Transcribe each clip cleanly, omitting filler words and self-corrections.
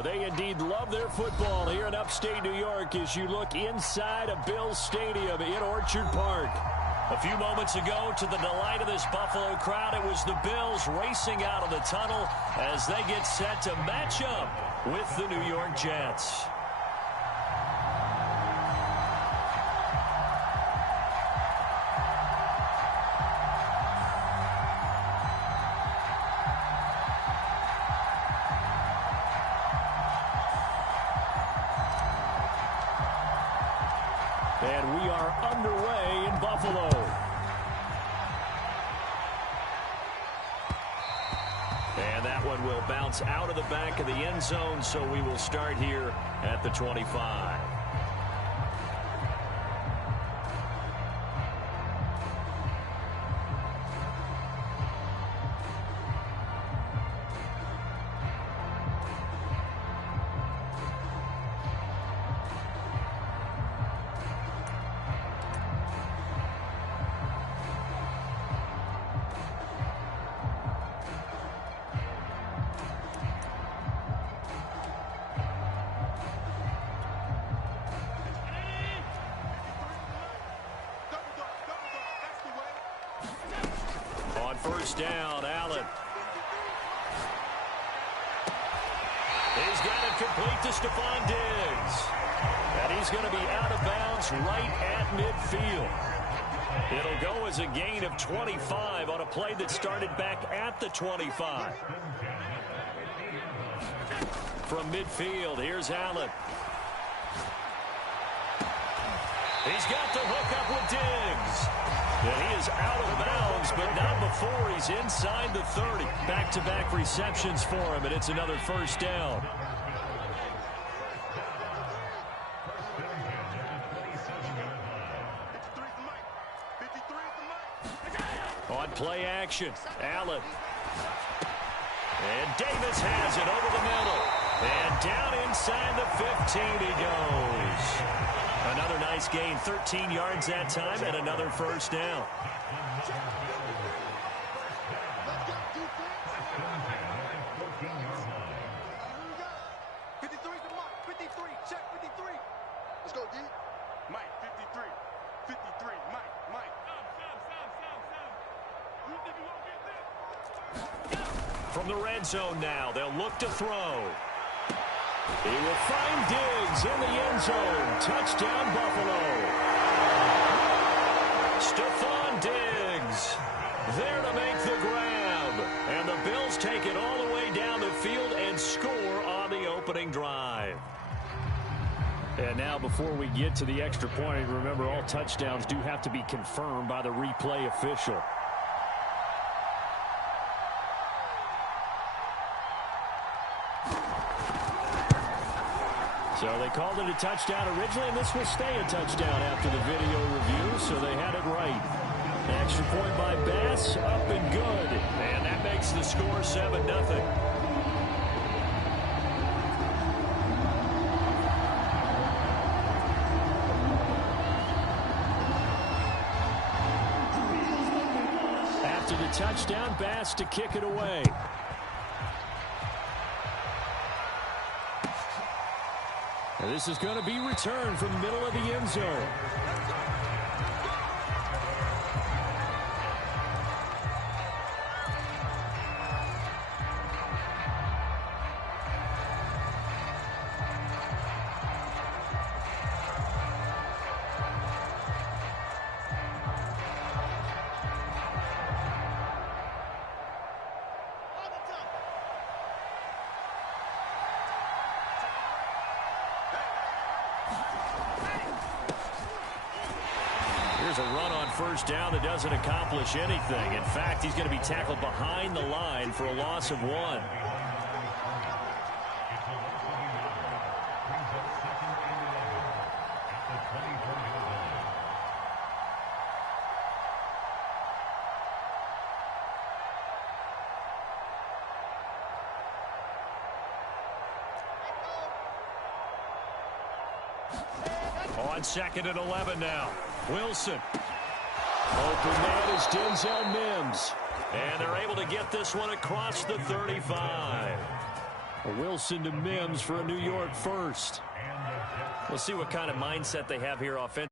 They indeed love their football here in upstate New York as you look inside a Bills Stadium in Orchard Park. A few moments ago, to the delight of this Buffalo crowd, it was the Bills racing out of the tunnel as they get set to match up with the New York Jets. And we are underway in Buffalo. And that one will bounce out of the back of the end zone, so we will start here at the 25. First down, Allen. He's got it complete to Stephon Diggs. And he's going to be out of bounds right at midfield. It'll go as a gain of 25 on a play that started back at the 25. From midfield, here's Allen. He's got the hook up with Diggs. And he is out of bounds, but not before he's inside the 30. Back-to-back receptions for him, and it's another first down. On play action, Allen. And Davis has it over the middle. And down inside the 15 he goes. Another nice gain, 13 yards that time, and another first down. Let's go, D. Mike, 53. 53. Mike. From the red zone now, they'll look to throw. He will find Diggs in the end zone. Touchdown, Buffalo. Stephon Diggs there to make the grab. And the Bills take it all the way down the field and score on the opening drive. And now before we get to the extra point, remember all touchdowns do have to be confirmed by the replay official. So they called it a touchdown originally, and this will stay a touchdown after the video review, so they had it right. Extra point by Bass, up and good. And that makes the score 7-0. After the touchdown, Bass to kick it away. And this is going to be returned from the middle of the end zone. Here's a run on first down that doesn't accomplish anything. In fact, he's going to be tackled behind the line for a loss of 1. On 2nd and 11 now. Wilson. Open man is Denzel Mims. And they're able to get this one across the 35. Wilson to Mims for a New York first. We'll see what kind of mindset they have here offensively.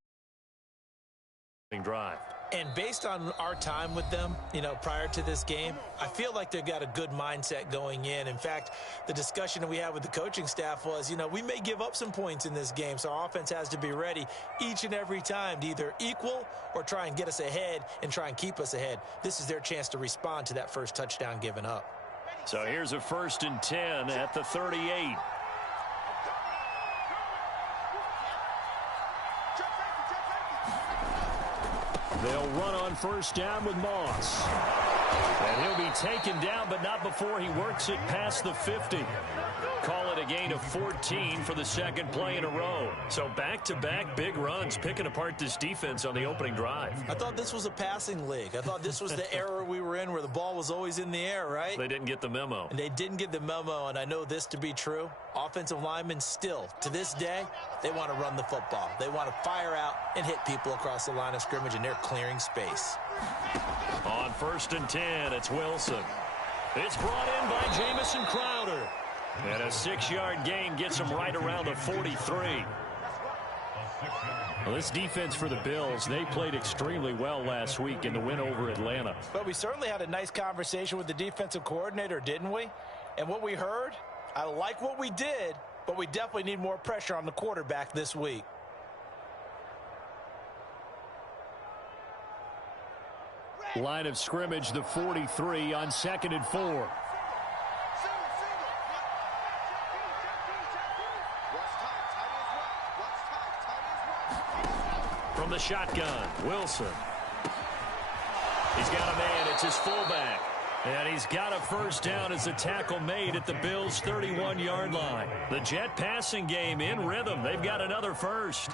Drive. And based on our time with them, prior to this game, I feel like they've got a good mindset going in. In fact, the discussion that we had with the coaching staff was, we may give up some points in this game, so our offense has to be ready each and every time to either equal or try and get us ahead and try and keep us ahead. This is their chance to respond to that first touchdown given up. So here's a 1st and 10 at the 38. They'll run on 1st down with Moss. And he'll be taken down, but not before he works it past the 50. Call it a gain of 14 for the 2nd play in a row. So back-to-back big runs, picking apart this defense on the opening drive. I thought this was a passing league. I thought this was the era we were in where the ball was always in the air, right? They didn't get the memo. And they didn't get the memo, and I know this to be true. Offensive linemen still, to this day, they want to run the football. They want to fire out and hit people across the line of scrimmage, and they're clearing space. On 1st and 10, it's Wilson. It's brought in by Jamison Crowder. And a 6-yard gain gets him right around the 43. Well, this defense for the Bills, they played extremely well last week in the win over Atlanta. But we certainly had a nice conversation with the defensive coordinator, didn't we? And what we heard, I like what we did, but we definitely need more pressure on the quarterback this week. Line of scrimmage, the 43 on 2nd and 4. From the shotgun, Wilson. He's got a man. It's his fullback. And he's got a 1st down as a tackle made at the Bills' 31-yard line. The Jet passing game in rhythm. They've got another first.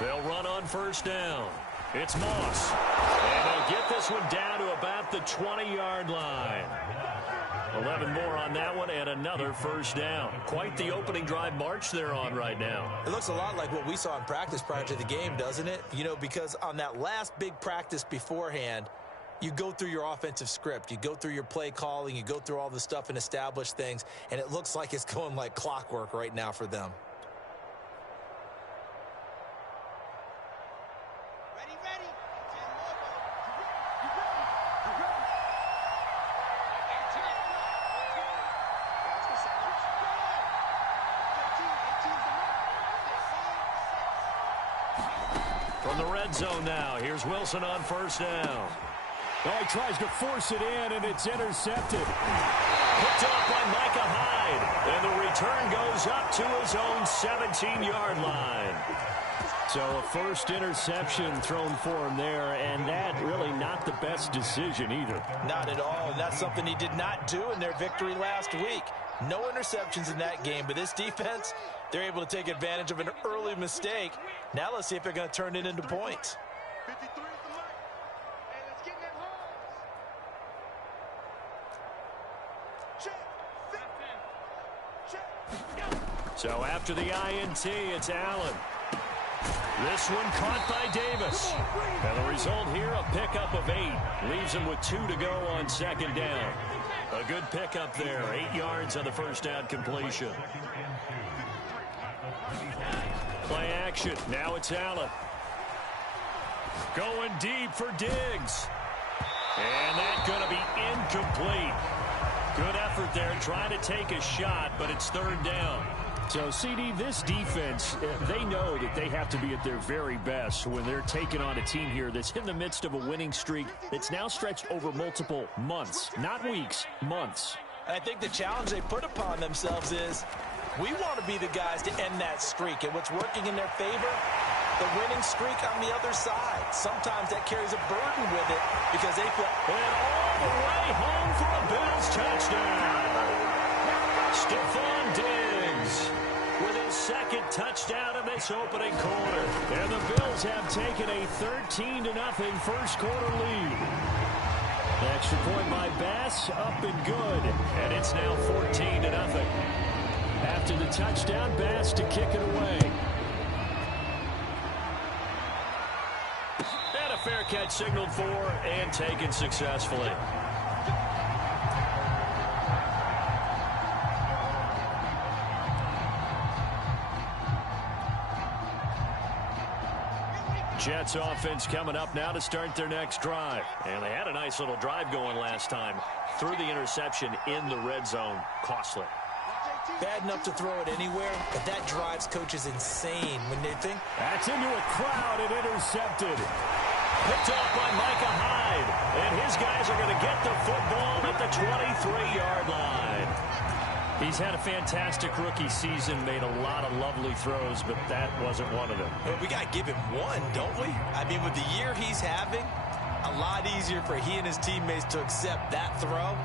They'll run on 1st down. It's Moss. And they'll get this one down to about the 20-yard line. 11 more on that one and another 1st down. Quite the opening drive march they're on right now. It looks a lot like what we saw in practice prior to the game, doesn't it? Because on that last big practice beforehand, you go through your offensive script. You go through your play calling. You go through all the stuff and establish things. And it looks like it's going like clockwork right now for them. From the red zone now, here's Wilson on 1st down. Oh, he tries to force it in, and it's intercepted. Picked off by Micah Hyde, and the return goes up to his own 17-yard line. So a first interception thrown for him there, and that really not the best decision either. Not at all, and that's something he did not do in their victory last week. No interceptions in that game, but this defense, they're able to take advantage of an early mistake. Now let's see if they're going to turn it into points. 53 is the mark. Hey, let's get in that hole. Check. So after the INT, it's Allen. This one caught by Davis. And the result here, a pickup of 8. Leaves him with 2 to go on 2nd down. A good pickup there. 8 yards on the 1st down completion. Play action. Now it's Allen. Going deep for Diggs. And that's going to be incomplete. Good effort there trying to take a shot, but it's 3rd down. So, CD, this defense, they know that they have to be at their very best when they're taking on a team here that's in the midst of a winning streak that's now stretched over multiple months, not weeks, months. And I think the challenge they put upon themselves is we want to be the guys to end that streak. And what's working in their favor? The winning streak on the other side. Sometimes that carries a burden with it because they feel... And all the way home for a Bills touchdown. Stephon Diggs. with his second touchdown in this opening quarter. And the Bills have taken a 13-0 first quarter lead. Extra point by Bass, up and good. And it's now 14-0. After the touchdown, Bass to kick it away. And a fair catch signaled for and taken successfully. Jets offense coming up now to start their next drive. And they had a nice little drive going last time. Threw the interception in the red zone. Costly. Bad enough to throw it anywhere, but that drives coaches insane when they think. That's into a crowd and intercepted. Picked off by Micah Hyde. And his guys are going to get the football at the 23-yard line. He's had a fantastic rookie season, made a lot of lovely throws, but that wasn't one of them. Well, we got to give him one, don't we? I mean, with the year he's having, a lot easier for he and his teammates to accept that throw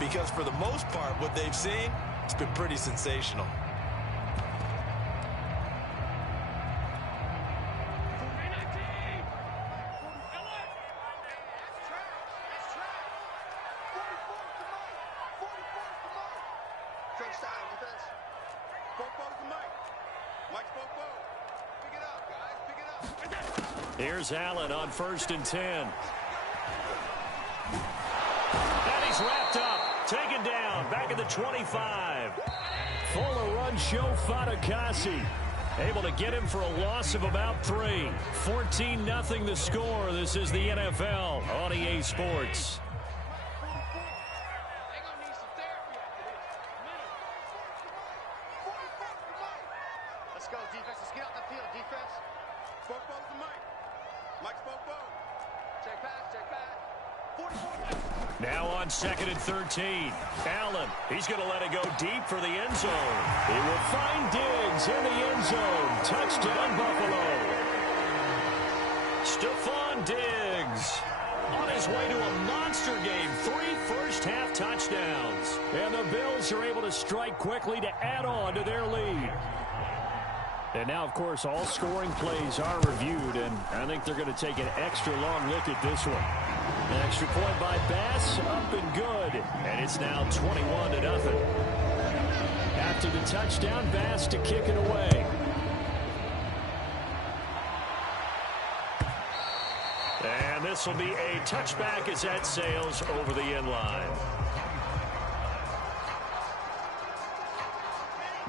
because for the most part, what they've seen, it's been pretty sensational. Here's Allen on 1st and 10. And he's wrapped up. Taken down. Back at the 25. Fuller runs show Fatukasi. Able to get him for a loss of about 3. 14-0 the score. This is the NFL on EA Sports. Let's go, defense. Let's get out the field, defense. Bobo's the mic. Mike's Bobo. Check back, check back. 44. Now on 2nd and 13. Allen, he's going to let it go deep for the end zone. He will find Diggs in the end zone. Touchdown, Buffalo. Stephon Diggs on his way to a monster game. 3 first-half touchdowns. And the Bills are able to strike quickly to add on to their lead. And now, of course, all scoring plays are reviewed, and I think they're going to take an extra long look at this one. An extra point by Bass, up and good. And it's now 21-0. After the touchdown, Bass to kick it away. And this will be a touchback as that sails over the end line.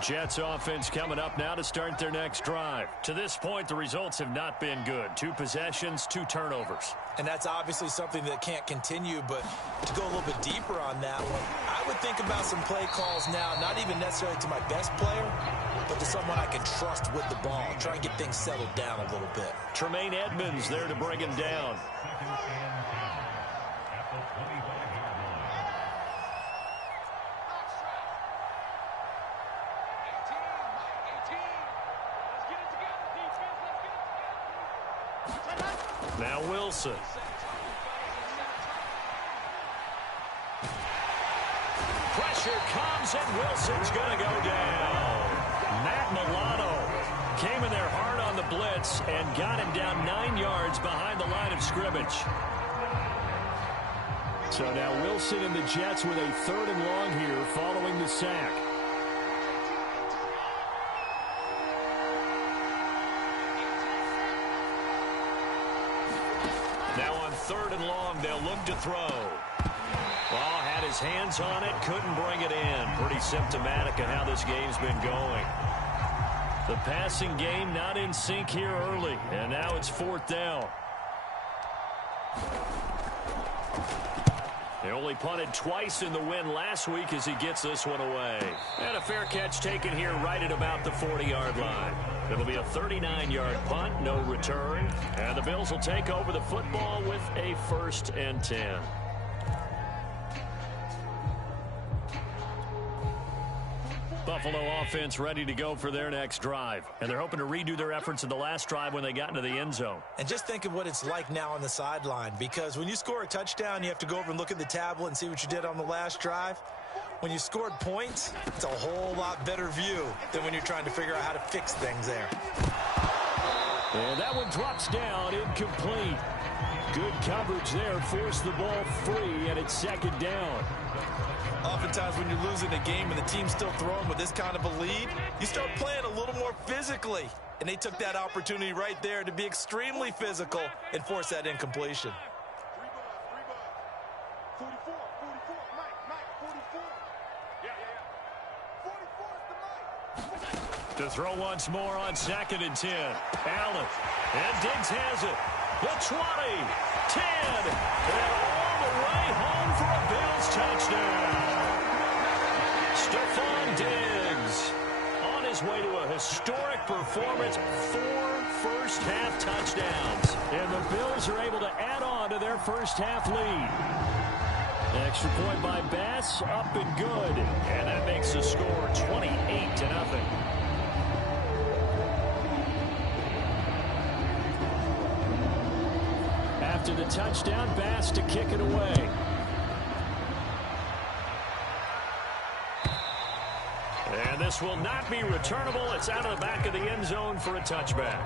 Jets offense coming up now to start their next drive. To this point, the results have not been good. 2 possessions, 2 turnovers. And that's obviously something that can't continue, but to go a little bit deeper on that one, I would think about some play calls now, not even necessarily to my best player, but to someone I can trust with the ball. Try and get things settled down a little bit. Tremaine Edmonds there to bring him down. Now Wilson. Pressure comes and Wilson's going to go down. Matt Milano came in there hard on the blitz and got him down 9 yards behind the line of scrimmage. So now Wilson and the Jets with a 3rd and long here following the sack. Now on 3rd and long, they'll look to throw. Ball had his hands on it, couldn't bring it in. Pretty symptomatic of how this game's been going. The passing game not in sync here early, and now it's 4th down. They only punted twice in the win last week as he gets this one away. And a fair catch taken here right at about the 40-yard line. It'll be a 39-yard punt, no return. And the Bills will take over the football with a 1st and 10. Buffalo offense ready to go for their next drive. And they're hoping to redo their efforts in the last drive when they got into the end zone. And just think of what it's like now on the sideline, because when you score a touchdown, you have to go over and look at the tablet and see what you did on the last drive. when you scored points, it's a whole lot better view than when you're trying to figure out how to fix things there. And that one drops down, incomplete. Good coverage there, forced the ball free, and it's second down. Oftentimes when you're losing a game and the team's still throwing with this kind of a lead, you start playing a little more physically. And they took that opportunity right there to be extremely physical and force that incompletion. 44, Mike, 44. Yeah. 44 is the Mike. To throw once more on 2nd and 10. Allen. And Diggs has it. The 20, 10, and all the way home for a Bills touchdown. Stephon Diggs on his way to a historic performance, 4 first-half touchdowns. And the Bills are able to add on to their first-half lead. Extra point by Bass, up and good. And that makes the score 28-0. After the touchdown, Bass to kick it away. And this will not be returnable. It's out of the back of the end zone for a touchback.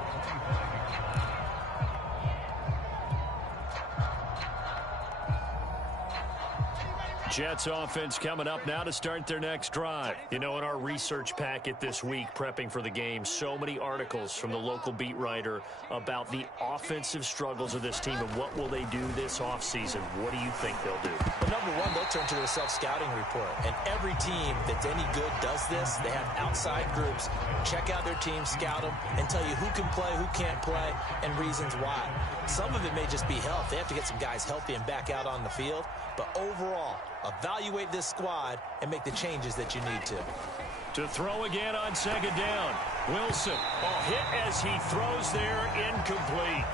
Jets offense coming up now to start their next drive. You know, in our research packet this week, prepping for the game, so many articles from the local beat writer about the offensive struggles of this team and what will they do this offseason. What do you think they'll do? Well, number one, they'll turn to their self-scouting report. And every team that's any good does this. They have outside groups. Check out their team, scout them, and tell you who can play, who can't play, and reasons why. Some of it may just be health. They have to get some guys healthy and back out on the field. But overall, evaluate this squad and make the changes that you need to. To throw again on 2nd down. Wilson, a hit as he throws there, incomplete.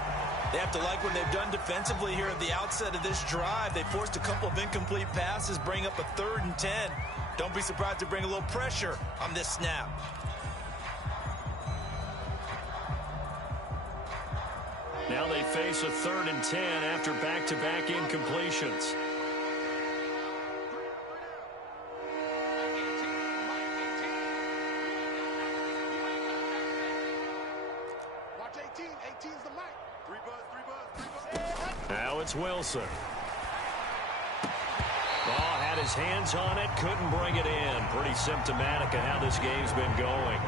They have to like what they've done defensively here at the outset of this drive. They forced a couple of incomplete passes, bring up a 3rd and 10. Don't be surprised to bring a little pressure on this snap. Now they face a 3rd and 10 after back-to-back incompletions. Watch 18. 18's the Mike. 3 buzz. Now it's Wilson. Ball had his hands on it, couldn't bring it in. Pretty symptomatic of how this game's been going.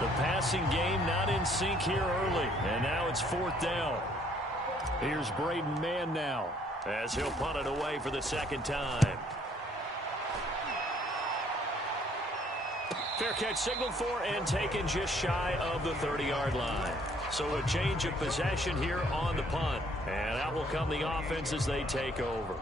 The passing game not in sync here early, and now it's 4th down. Here's Braden Mann now as he'll punt it away for the 2nd time. Fair catch signaled for and taken just shy of the 30-yard line. So a change of possession here on the punt, and out will come the offense as they take over.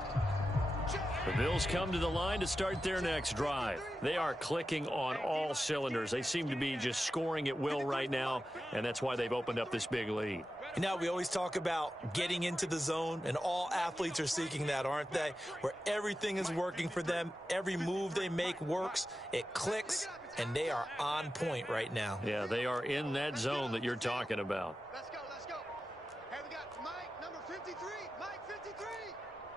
The Bills come to the line to start their next drive. They are clicking on all cylinders. They seem to be just scoring at will right now, and that's why they've opened up this big lead. You know, we always talk about getting into the zone, and all athletes are seeking that, aren't they? Where everything is working for them, every move they make works, it clicks, and they are on point right now. Yeah, they are in that zone that you're talking about. Let's go. Hey, we got Mike, number 53. Mike, 53.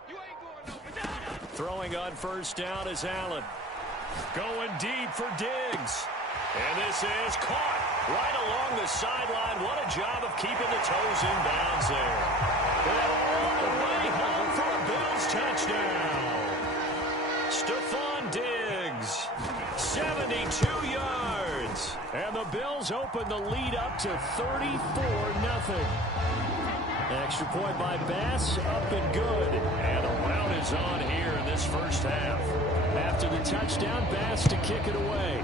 You ain't going nowhere. Throwing on 1st down is Allen. Going deep for Diggs. And this is caught right along the sideline. What a job of keeping the toes in bounds there. And all the way home for a Bills touchdown. Stephon Diggs, 72 yards. And the Bills open the lead up to 34-0. Extra point by Bass, up and good. And a round is on here in this first half. After the touchdown, Bass to kick it away.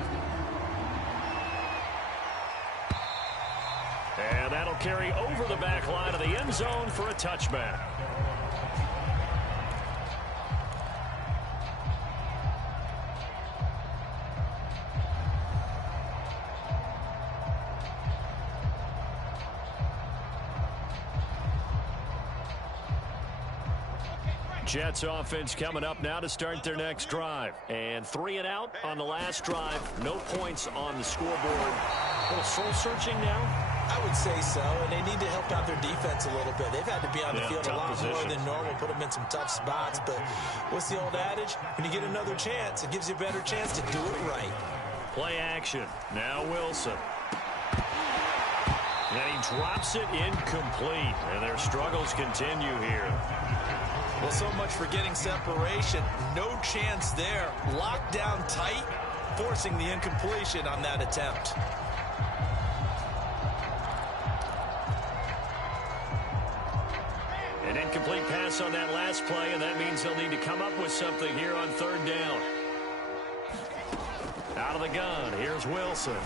And that'll carry over the back line of the end zone for a touchback. Jets offense coming up now to start their next drive. And 3 and out on the last drive. No points on the scoreboard. A little soul-searching now? I would say so, and they need to help out their defense a little bit. They've had to be on the field a lot more than normal, put them in some tough spots. But what's the old adage? When you get another chance, it gives you a better chance to do it right. Play action. Now Wilson. And he drops it incomplete. And their struggles continue here. Well, so much for getting separation. No chance there. Locked down tight, forcing the incompletion on that attempt. An incomplete pass on that last play, and that means they'll need to come up with something here on third down. Out of the gun, here's Wilson.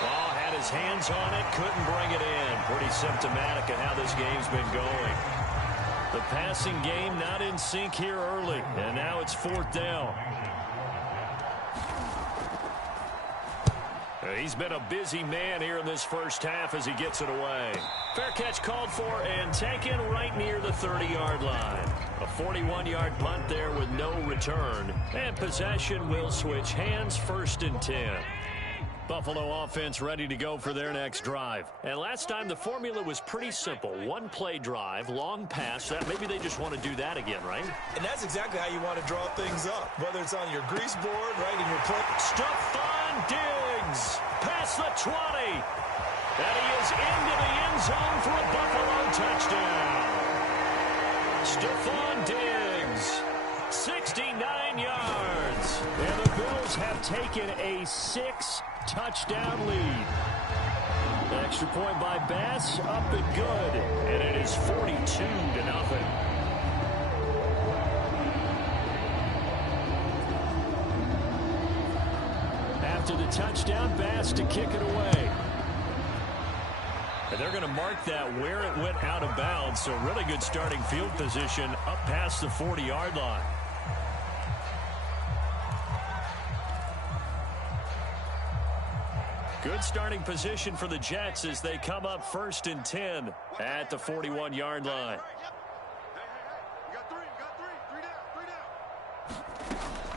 Ball had his hands on it, couldn't bring it in. Pretty symptomatic of how this game's been going. The passing game not in sync here early, and now it's fourth down. He's been a busy man here in this first half as he gets it away. Fair catch called for and taken right near the 30-yard line. A 41-yard punt there with no return. And possession will switch hands, 1st and 10. Buffalo offense ready to go for their next drive. And last time the formula was pretty simple. One play drive, long pass. That maybe they just want to do that again, right? And that's exactly how you want to draw things up. Whether it's on your grease board, right in your play. Stephon Diggs past the 20. And he is into the end zone for a Buffalo touchdown. Stephon Diggs, 69 yards. And the Bills have taken a 6-touchdown lead. Extra point by Bass, up and good. And it is 42-0. After the touchdown, Bass to kick it away. And they're going to mark that where it went out of bounds. So really good starting field position up past the 40-yard line. Good starting position for the Jets as they come up 1st and 10 at the 41-yard line.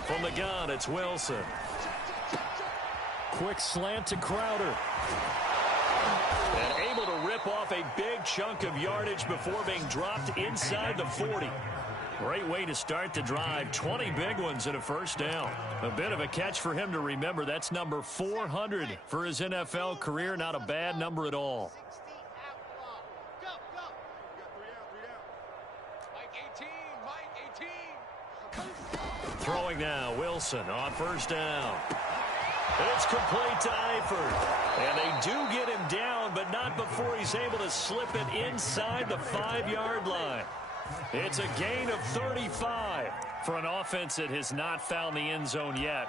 From the gun, it's Wilson. Quick slant to Crowder. And able to rip off a big chunk of yardage before being dropped inside the 40. Great way to start the drive. 20 big ones and a first down. A bit of a catch for him to remember. That's number 400 for his NFL career. Not a bad number at all. Throwing now, Wilson on first down. It's complete to Eifert. And they do get him down, but not before he's able to slip it inside the 5-yard line. It's a gain of 35 for an offense that has not found the end zone yet.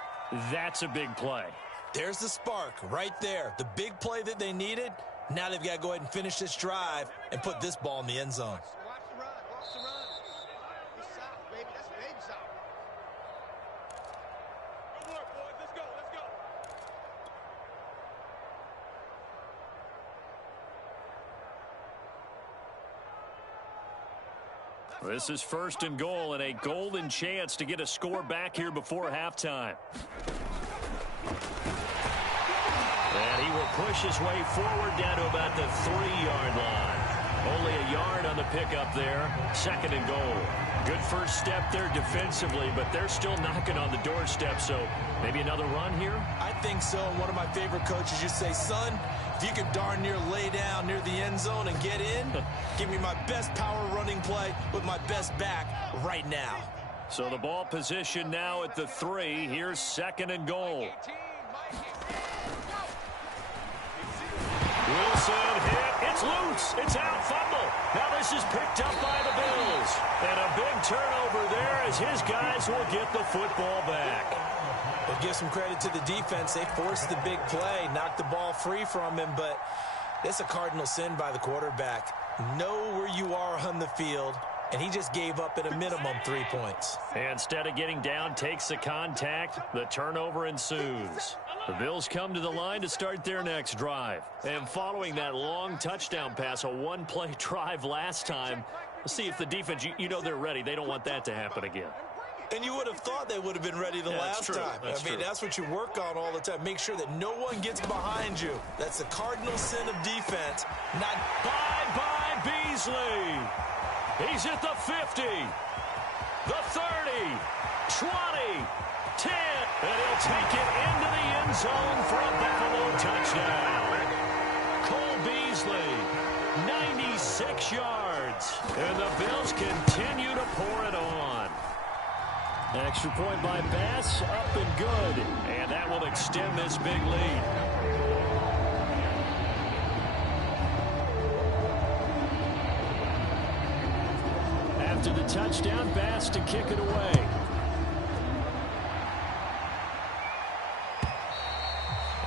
That's a big play. There's the spark right there. The big play that they needed. Now they've got to go ahead and finish this drive and put this ball in the end zone. Watch the run. Watch the run. He's south, baby. That's baby south. Good work, boys. Let's go. Let's go. This is 1st and goal and a golden chance to get a score back here before halftime. And he will push his way forward down to about the 3-yard line. Only a yard on the pickup there. 2nd and goal. Good first step there defensively, but they're still knocking on the doorstep, so maybe another run here? I think so. One of my favorite coaches used to say, son, if you can darn near lay down near the end zone and get in, give me my best power running play with my best back right now. So the ball position now at the 3. Here's 2nd and goal. Wilson hit. It's loose. It's out. Fumble. Now this is picked up by the Bills. And a big turnover there as his guys will get the football back. But give some credit to the defense. They forced the big play, knocked the ball free from him, but it's a cardinal sin by the quarterback. Know where you are on the field, and he just gave up at a minimum 3 points. Instead of getting down, takes the contact. The turnover ensues. The Bills come to the line to start their next drive. And following that long touchdown pass, a one-play drive last time, let's see if the defense, you know they're ready. They don't want that to happen again. And you would have thought they would have been ready the last time. That's what you work on all the time. Make sure that no one gets behind you. That's the cardinal sin of defense. Not bye-bye, Beasley. He's at the 50, the 30, 20, 10, and he'll take it into the end zone for a Buffalo touchdown. Cole Beasley, 96 yards, and the Bills continue to pour it on. Extra point by Bass, up and good, and that will extend this big lead. After the touchdown, Bass to kick it away.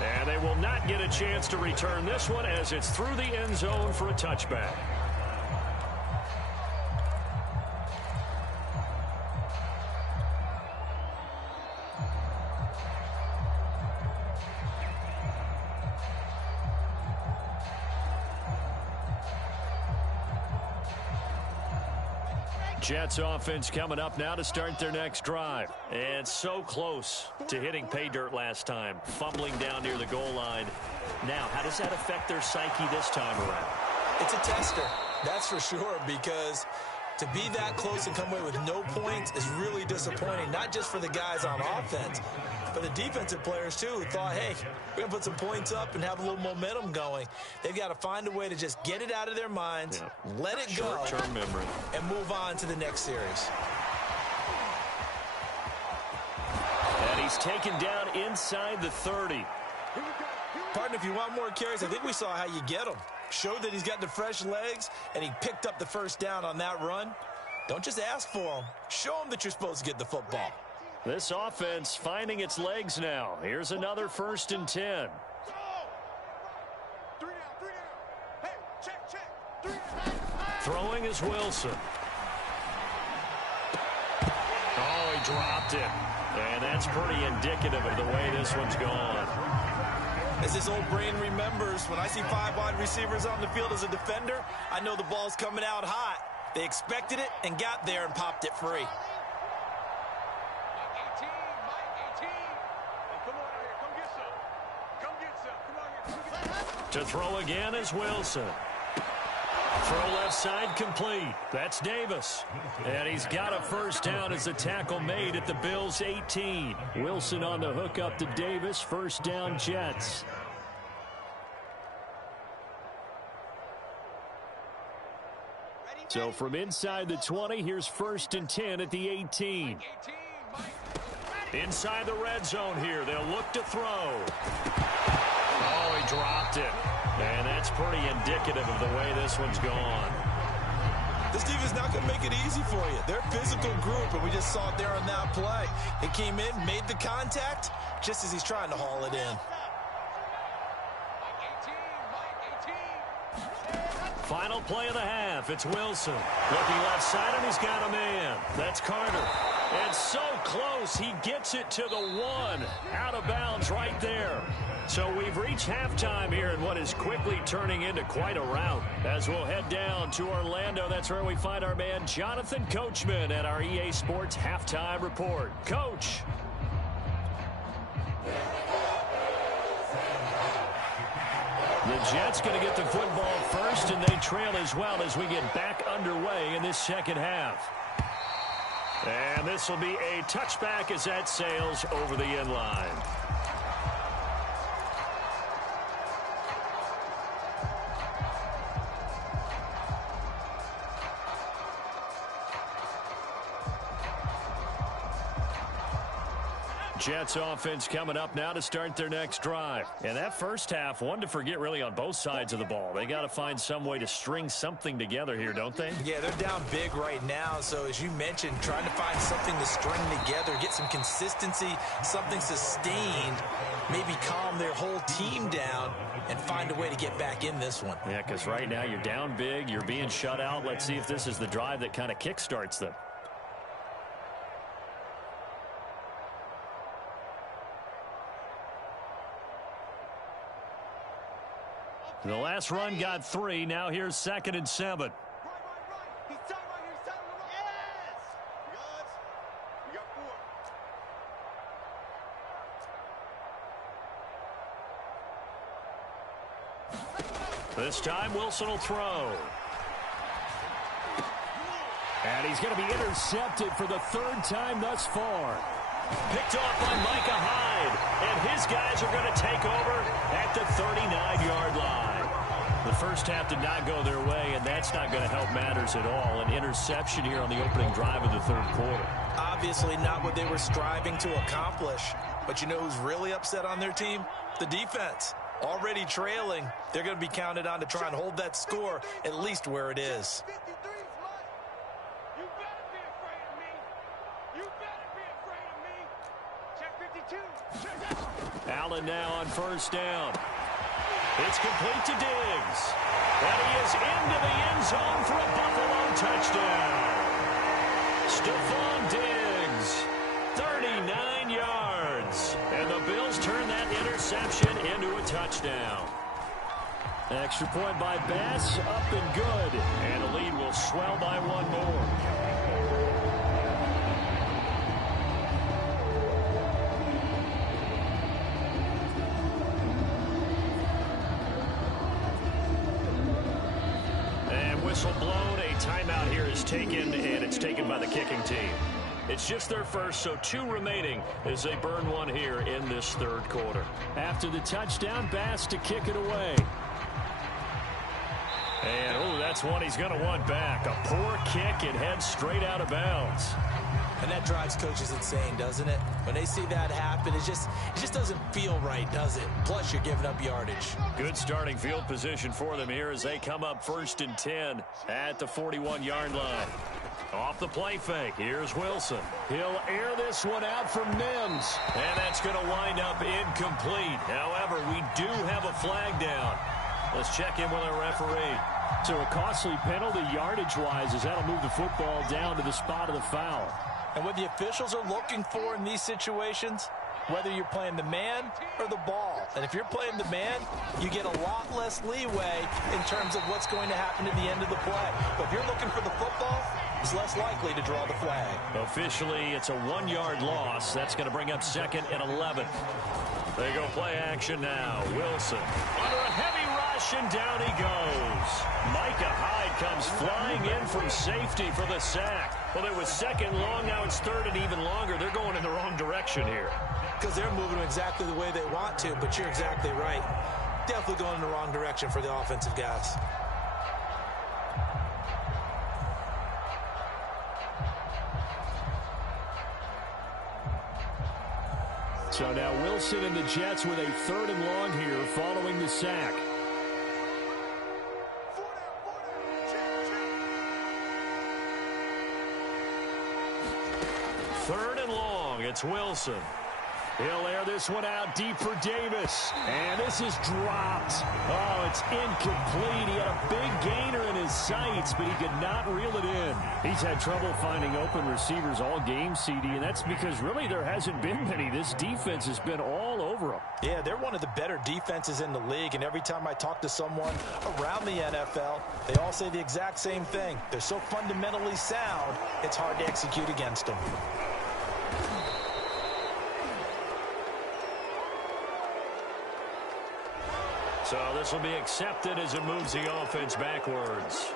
And they will not get a chance to return this one as it's through the end zone for a touchback. Jets offense coming up now to start their next drive. And so close to hitting pay dirt last time. Fumbling down near the goal line. Now, how does that affect their psyche this time around? It's a tester, that's for sure, because to be that close and come away with no points is really disappointing, not just for the guys on offense, but the defensive players, too, who thought, hey, we're going to put some points up and have a little momentum going. They've got to find a way to just get it out of their minds, let it go, short-term memory, and move on to the next series. And he's taken down inside the 30. Partner, if you want more carries, I think we saw how you get them. Showed that he's got the fresh legs, and he picked up the first down on that run. Don't just ask for them. Show them that you're supposed to get the football. This offense finding its legs now. Here's another 1st and 10. Hey, check. Throwing is Wilson. Oh, he dropped it. And that's pretty indicative of the way this one's gone. As this old brain remembers, when I see 5 wide receivers on the field as a defender, I know the ball's coming out hot. They expected it and got there and popped it free. To throw again is Wilson. Throw left side complete. That's Davis. And he's got a first down as the tackle made at the Bills' 18. Wilson on the hook up to Davis. First down, Jets. So from inside the 20, here's 1st and 10 at the 18. Inside the red zone here. They'll look to throw. Oh, he dropped it. And that's pretty indicative of the way this one's gone. This defense is not going to make it easy for you. They're a physical group, and we just saw it there on that play. He came in, made the contact, just as he's trying to haul it in. Final play of the half. It's Wilson. Looking left side, and he's got a man. That's Carter. And so close, he gets it to the 1. Out of bounds right there. So we've reached halftime here in what is quickly turning into quite a rout. As we'll head down to Orlando, that's where we find our man Jonathan Coachman at our EA Sports Halftime Report. Coach. The Jets going to get the football first, and they trail as well as we get back underway in this second half. And this will be a touchback as that sails over the end line. Jets offense coming up now to start their next drive. And that first half, one to forget really on both sides of the ball. They got to find some way to string something together here, don't they? Yeah, they're down big right now. So as you mentioned, trying to find something to string together, get some consistency, something sustained, maybe calm their whole team down and find a way to get back in this one. Yeah, because right now you're down big, you're being shut out. Let's see if this is the drive that kind of kickstarts them. The last run got 3. Now here's 2nd and 7. This time Wilson will throw. he's going to be intercepted for the third time thus far. Picked off by Micah Hyde, and his guys are going to take over at the 39-yard line. The first half did not go their way, and that's not going to help matters at all. An interception here on the opening drive of the third quarter. Obviously not what they were striving to accomplish. But you know who's really upset on their team? The defense. Already trailing, they're going to be counted on to try and hold that score at least where it is. Allen now on first down. It's complete to Diggs. And he is into the end zone for a Buffalo touchdown. Stephon Diggs, 39 yards. And the Bills turn that interception into a touchdown. Extra point by Bass, up and good. And the lead will swell by one more. Whistle blown, a timeout here is taken, and it's taken by the kicking team. It's just their first, so 2 remaining as they burn one here in this third quarter. After the touchdown, Bass to kick it away. And, oh, that's one he's going to want back. A poor kick, it heads straight out of bounds. And that drives coaches insane, doesn't it? When they see that happen, it just doesn't feel right, does it? Plus, you're giving up yardage. Good starting field position for them here as they come up 1st and 10 at the 41-yard line. Off the play fake, here's Wilson. He'll air this one out from Mims. And that's going to wind up incomplete. However, we do have a flag down. Let's check in with our referee. So a costly penalty yardage-wise as that'll move the football down to the spot of the foul. And what the officials are looking for in these situations, whether you're playing the man or the ball. And if you're playing the man, you get a lot less leeway in terms of what's going to happen at the end of the play. But if you're looking for the football, it's less likely to draw the flag. Officially, it's a 1-yard loss. That's going to bring up 2nd and 11. They go play action now. Wilson under a heavy rush, and down he goes. Micah Hyde comes flying in from safety for the sack. Well, it was 2nd long. Now it's 3rd and even longer. They're going in the wrong direction here. Because they're moving exactly the way they want to, but you're exactly right. Definitely going in the wrong direction for the offensive guys. So now Wilson and the Jets with a 3rd and long here following the sack. Third and long, it's Wilson. He'll air this one out deep for Davis. And this is dropped. Oh, it's incomplete. He had a big gainer in his sights, but he could not reel it in. He's had trouble finding open receivers all game, CD, and that's because really there hasn't been many. This defense has been all over him. Yeah, they're one of the better defenses in the league, and every time I talk to someone around the NFL, they all say the exact same thing. They're so fundamentally sound, it's hard to execute against them. So this will be accepted as it moves the offense backwards.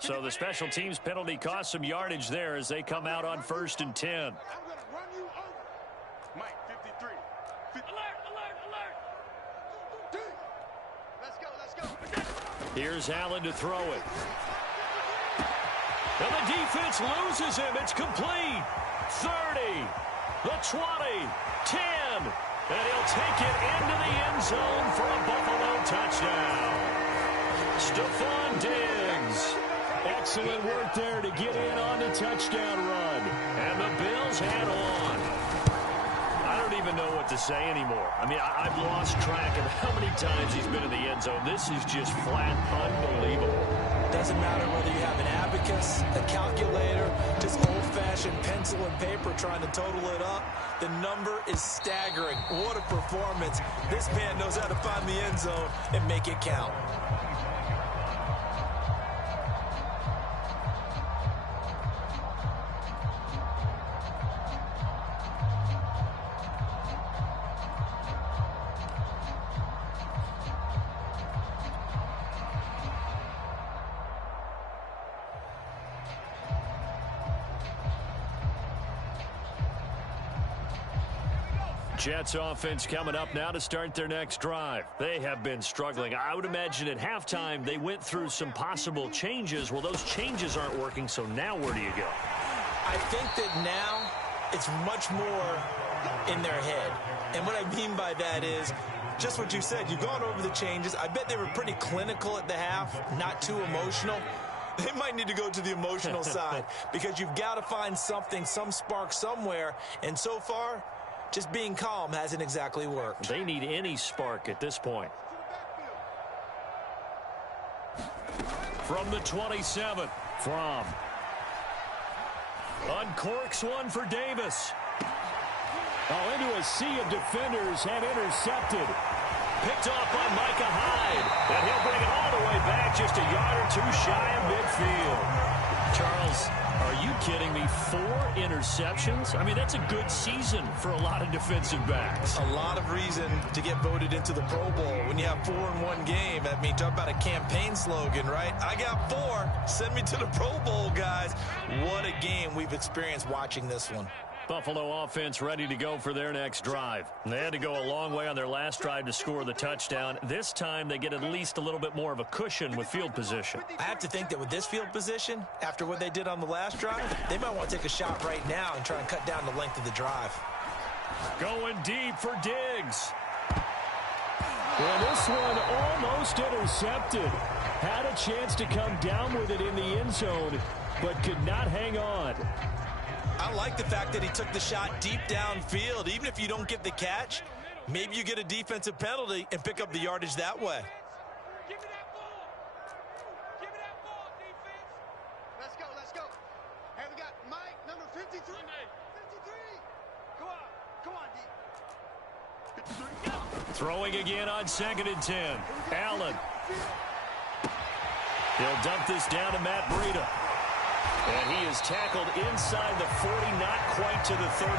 So the special teams penalty cost some yardage there as they come out on 1st and 10. I'm going to run you over. Mike, 53. Alert, alert, alert. Let's go. Here's Allen to throw it. And the defense loses him. It's complete. 30, the 20, 10. And he'll take it into the end zone for a Buffalo touchdown. Stephon Diggs. Excellent work there to get in on the touchdown run. And the Bills head on. I don't even know what to say anymore. I mean, I've lost track of how many times he's been in the end zone. This is just flat unbelievable. Doesn't matter whether you have an abacus, a calculator, just old-fashioned pencil and paper trying to total it up. The number is staggering. What a performance. This man knows how to find the end zone and make it count. Jets offense coming up now to start their next drive. They have been struggling. I would imagine at halftime they went through some possible changes. Well, those changes aren't working, so now where do you go? I think that now it's much more in their head. And what I mean by that is just what you said. You've gone over the changes. I bet they were pretty clinical at the half, not too emotional. They might need to go to the emotional side because you've got to find something, some spark somewhere. And so far, just being calm hasn't exactly worked. They need any spark at this point. From the 27, Fromm uncorks one for Davis. Oh, into a sea of defenders and intercepted. Picked off by Micah Hyde. And he'll bring it all the way back, just a yard or two shy of midfield. Charles, are you kidding me? 4 interceptions? I mean, that's a good season for a lot of defensive backs. A lot of reason to get voted into the Pro Bowl. When you have 4 in one game, I mean, talk about a campaign slogan, right? I got 4. Send me to the Pro Bowl, guys. What a game we've experienced watching this one. Buffalo offense ready to go for their next drive. They had to go a long way on their last drive to score the touchdown. This time they get at least a little bit more of a cushion with field position. I have to think that with this field position, after what they did on the last drive, they might want to take a shot right now and try and cut down the length of the drive. Going deep for Diggs. Well, this one almost intercepted. Had a chance to come down with it in the end zone, but could not hang on. I like the fact that he took the shot deep downfield. Even if you don't get the catch, maybe you get a defensive penalty and pick up the yardage that way. Give me that ball. Give me that ball, defense. Let's go, let's go. Hey, we got Mike, number 53. 53. Come on, D. 53. Throwing again on 2nd and 10. Allen. He'll dump this down to Matt Breida. And he is tackled inside the 40, not quite to the 35.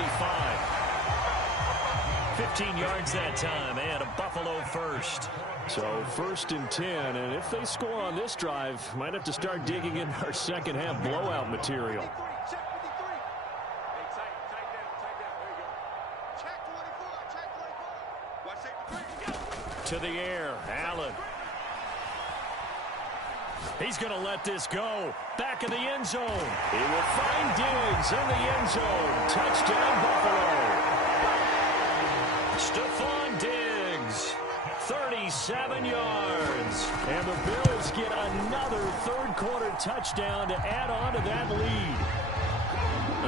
15 yards that time, and a Buffalo first. So 1st and 10, and if they score on this drive, might have to start digging in our second half blowout material. Check 53. Hey, tight down. There you go. Check 24. Watch 83. To the air, Allen. He's going to let this go. Back in the end zone. He will find Diggs in the end zone. Touchdown, Buffalo. Stephon Diggs, 37 yards. And the Bills get another third-quarter touchdown to add on to that lead.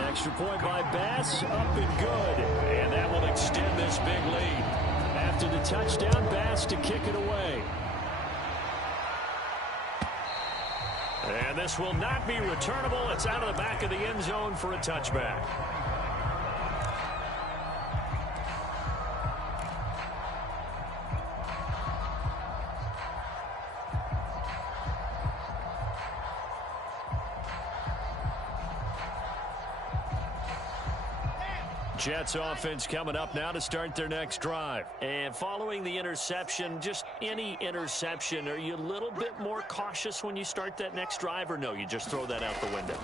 Extra point by Bass, up and good. And that will extend this big lead. After the touchdown, Bass to kick it away. And this will not be returnable. It's out of the back of the end zone for a touchback. Jets offense coming up now to start their next drive. And following the interception, just any interception, are you a little bit more cautious when you start that next drive, or no, you just throw that out the window?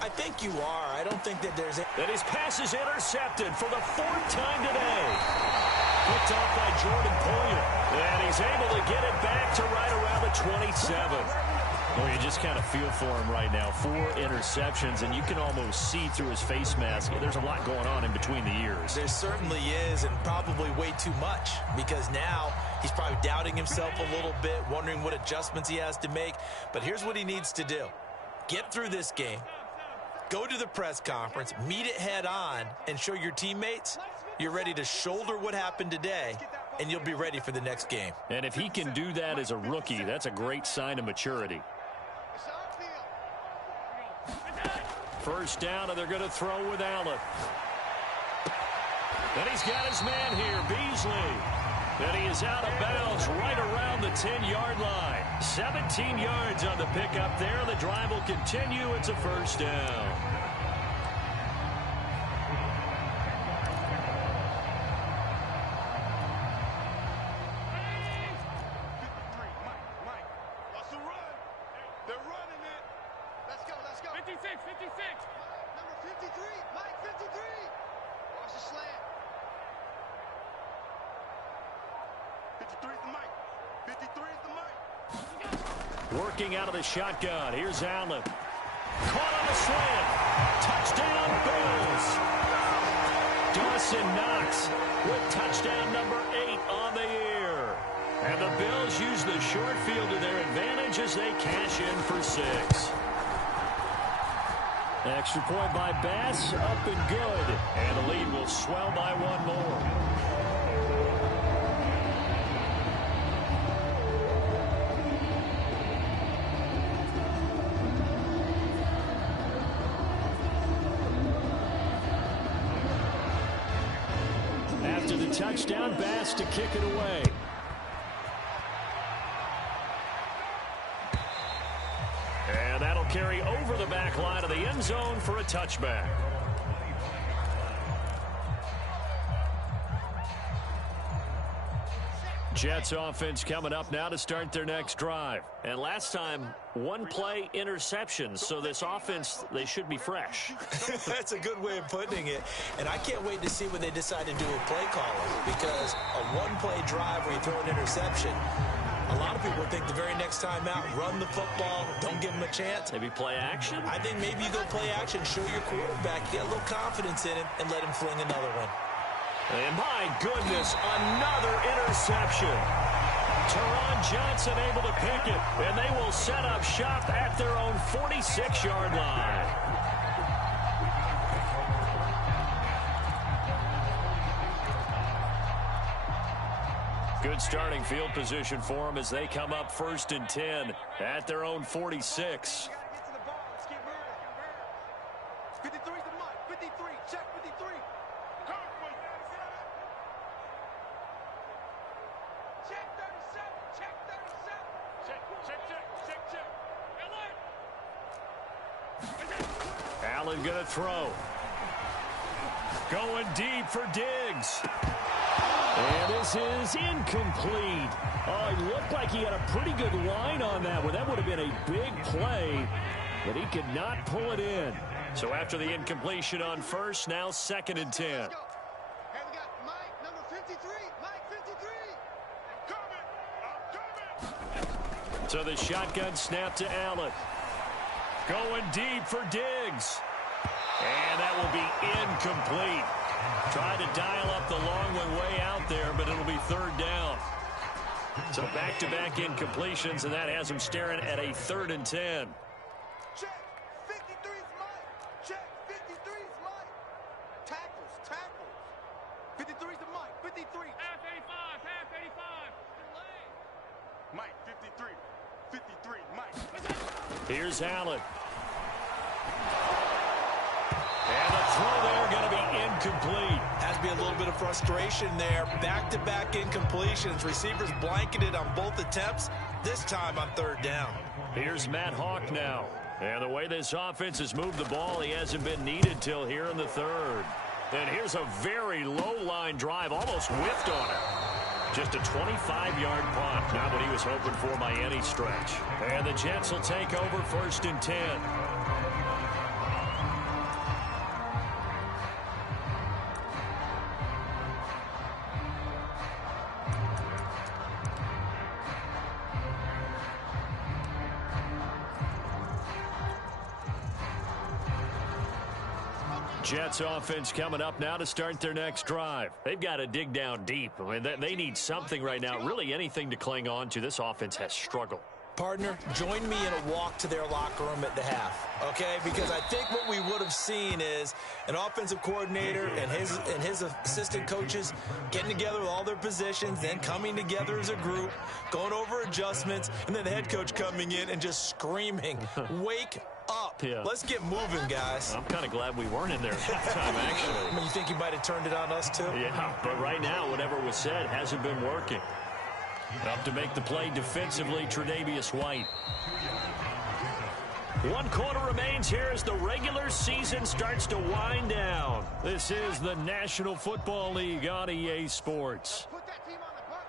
I think you are. I don't think that there's... And his pass is intercepted for the 4th time today. Picked off by Jordan Poyer. And he's able to get it back to right around the 27. Well, you just kind of feel for him right now. 4 interceptions, and you can almost see through his face mask. There's a lot going on in between the ears. There certainly is, and probably way too much, because now he's probably doubting himself a little bit, wondering what adjustments he has to make. But here's what he needs to do. Get through this game, go to the press conference, meet it head on, and show your teammates you're ready to shoulder what happened today, and you'll be ready for the next game. And if he can do that as a rookie, that's a great sign of maturity. First down, and they're going to throw with Allen. And he's got his man here, Beasley. And he is out of bounds right around the 10-yard line. 17 yards on the pickup there. The drive will continue. It's a first down. 53's the mic. 53's the mic. Working out of the shotgun. Here's Allen. Caught on the slant. Touchdown, Bills. Dawson Knox with touchdown number 8 on the year. And the Bills use the short field to their advantage as they cash in for 6. Extra point by Bass, up and good. And the lead will swell by 1 more. After the touchdown, Bass to kick it away. And that'll carry over the back line of the end zone for a touchback. Jets offense coming up now to start their next drive. And last time, 1-play interceptions. So this offense, they should be fresh. That's a good way of putting it. And I can't wait to see what they decide to do with play calling. Because a 1-play drive where you throw an interception, a lot of people think the very next time out, run the football, don't give them a chance. Maybe play action? I think maybe you go play action, show your quarterback, get a little confidence in him, and let him fling another one. And my goodness, another interception. Teron Johnson able to pick it, and they will set up shop at their own 46-yard line. Good starting field position for them as they come up 1st and 10 at their own 46. 53's the mic. 53. Check 53. Check 37. Check 37. Check. Allen gonna throw. Going deep for Diggs. And this is incomplete. Oh, it looked like he had a pretty good line on that one. That would have been a big play, but he could not pull it in. So after the incompletion on first, now 2nd and 10. Hey, we got Mike, number 53. Mike, 53. I'm coming. So the shotgun snap to Allen. Going deep for Diggs. And that will be incomplete. Tried to dial up the long one way out there, but it'll be 3rd down. So back-to-back incompletions, and that has them staring at a 3rd and 10. Check. 53's Mike. Check. 53's Mike. Tackles. 53's the Mike. 53. Half 85. Half 85. Mike, 53. 53. Mike. Here's Allen. And the throw there going to be incomplete. Has to be a little bit of frustration there. Back-to-back incompletions. Receivers blanketed on both attempts, this time on 3rd down. Here's Matt Hawk now. And the way this offense has moved the ball, he hasn't been needed till here in the 3rd. And here's a very low-line drive, almost whiffed on it. Just a 25-yard punt. Not what he was hoping for by any stretch. And the Jets will take over 1st and 10. Jets offense coming up now to start their next drive. They've got to dig down deep. I mean, they need something right now, really anything to cling on to. This offense has struggled. Partner, join me in a walk to their locker room at the half, okay? Because I think what we would have seen is an offensive coordinator and his assistant coaches getting together with all their positions, then coming together as a group, going over adjustments, and then the head coach coming in and just screaming, wake up. Yeah. Let's get moving, guys. I'm kind of glad we weren't in there at halftime, actually. I mean, you think you might have turned it on us, too? Yeah, but right now, whatever was said hasn't been working. Up to make the play defensively, Tre'Davious White. 1 quarter remains here as the regular season starts to wind down. This is the National Football League on EA Sports. Put that team on the books.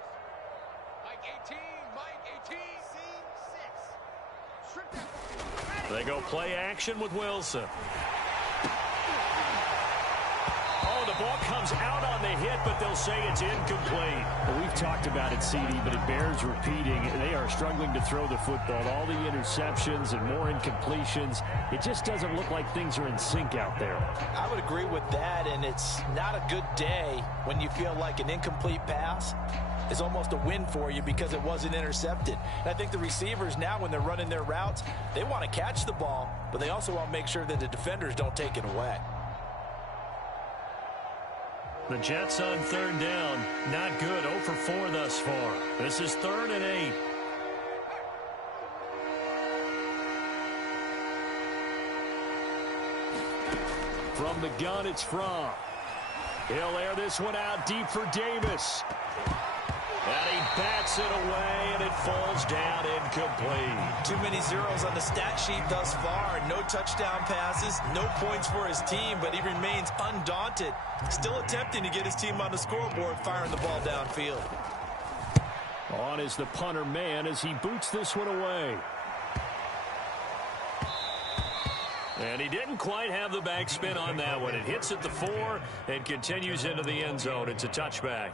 Mike 18. Mike 18. C6. Strip that. They go play action with Wilson. Oh, the ball comes out on the hit, but they'll say it's incomplete. Well, we've talked about it, CD, but it bears repeating. They are struggling to throw the football. All the interceptions and more incompletions. It just doesn't look like things are in sync out there. I would agree with that, and it's not a good day when you feel like an incomplete pass is almost a win for you because it wasn't intercepted. And I think the receivers now, when they're running their routes, they want to catch the ball, but they also want to make sure that the defenders don't take it away. The Jets on third down. Not good. 0 for 4 thus far. This is 3rd and 8. From the gun, it's Fromm. He'll air this one out deep for Davis. And he bats it away, and it falls down incomplete. Too many zeros on the stat sheet thus far. No touchdown passes, no points for his team, but he remains undaunted. Still attempting to get his team on the scoreboard, firing the ball downfield. On is the punter man as he boots this one away. And he didn't quite have the backspin on that one. It hits at the 4 and continues into the end zone. It's a touchback.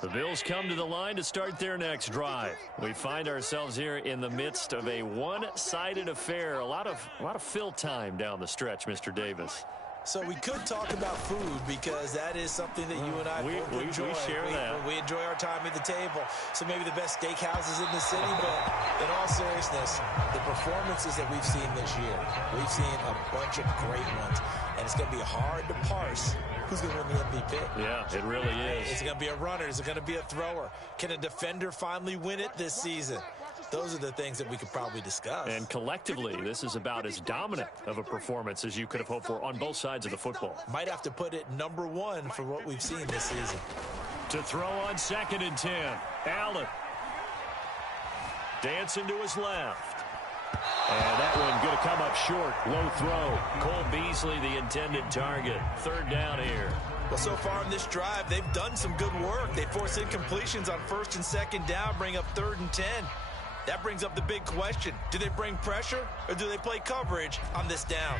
The Bills come to the line to start their next drive. We find ourselves here in the midst of a one-sided affair. A lot of fill time down the stretch, Mr. Davis. So we could talk about food because that is something that you and I both enjoy. We share that. We enjoy our time at the table. So maybe the best steakhouses in the city, but in all seriousness, the performances that we've seen this year, we've seen a bunch of great ones, and it's going to be hard to parse who's going to win the MVP. Yeah, it really is. Is it going to be a runner? Is it going to be a thrower? Can a defender finally win it this season? Those are the things that we could probably discuss. And collectively, this is about as dominant of a performance as you could have hoped for on both sides of the football. Might have to put it #1 for what we've seen this season. To throw on 2nd and 10. Allen. Dancing to his left. And that one going to come up short. Low throw. Cole Beasley, the intended target. 3rd down here. Well, so far in this drive, they've done some good work. They force incompletions on 1st and 2nd down, bring up 3rd and 10. That brings up the big question. Do they bring pressure or do they play coverage on this down?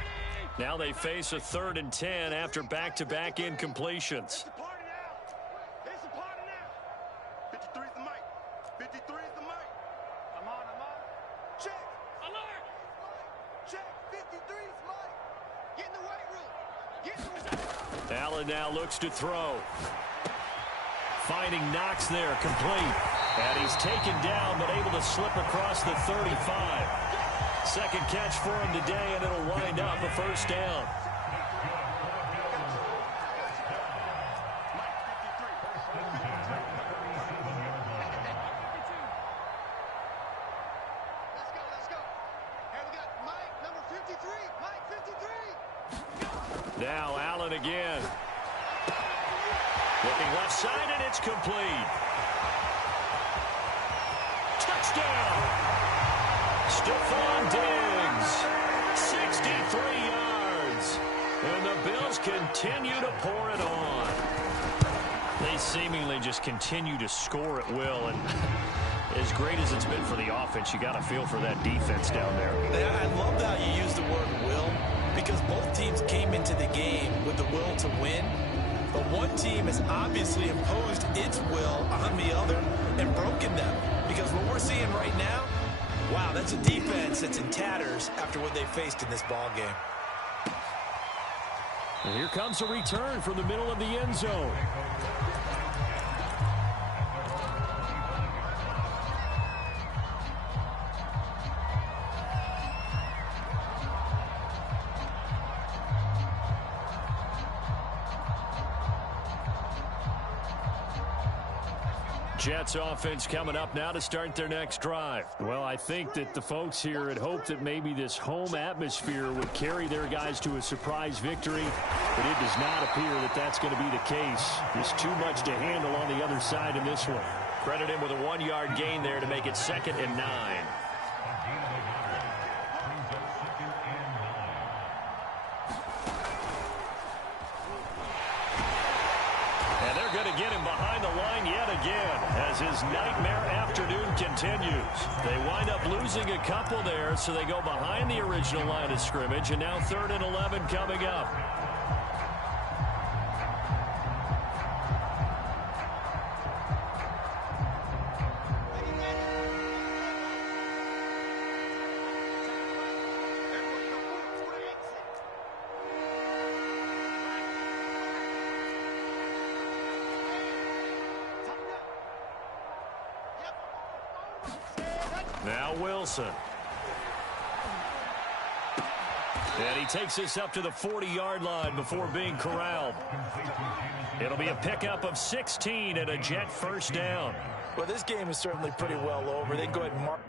Now they face a 3rd and 10 after back-to-back incompletions. 53 is the mic. 53 is the mic. I'm on. Check. Alert. Check. 53 is mic. Get in the weight room. Allen now looks to throw. Finding Knox there, complete. And he's taken down, but able to slip across the 35. 2nd catch for him today, and it'll wind up a 1st down. Let's go. Here we got Mike, number 53. Mike, 53. Now Allen again. Looking left side, and it's complete. Touchdown! Stephon Diggs, 63 yards. And the Bills continue to pour it on. They seemingly just continue to score at will. And as great as it's been for the offense, you got to feel for that defense down there. I love how you use the word will, because both teams came into the game with the will to win. But one team has obviously imposed its will on the other and broken them. Because what we're seeing right now, wow, that's a defense that's in tatters after what they faced in this ball game. And here comes a return from the middle of the end zone. Jets offense coming up now to start their next drive. Well, I think that the folks here had hoped that maybe this home atmosphere would carry their guys to a surprise victory, but it does not appear that that's going to be the case. There's too much to handle on the other side in this one. Credit him with a 1-yard gain there to make it 2nd and 9. Going to get him behind the line yet again as his nightmare afternoon continues. They wind up losing a couple there, so they go behind the original line of scrimmage, and now 3rd and 11 coming up. Now Wilson. And he takes this up to the 40-yard line before being corralled. It'll be a pickup of 16 and a Jet first down. Well, this game is certainly pretty well over. They can go ahead and mark.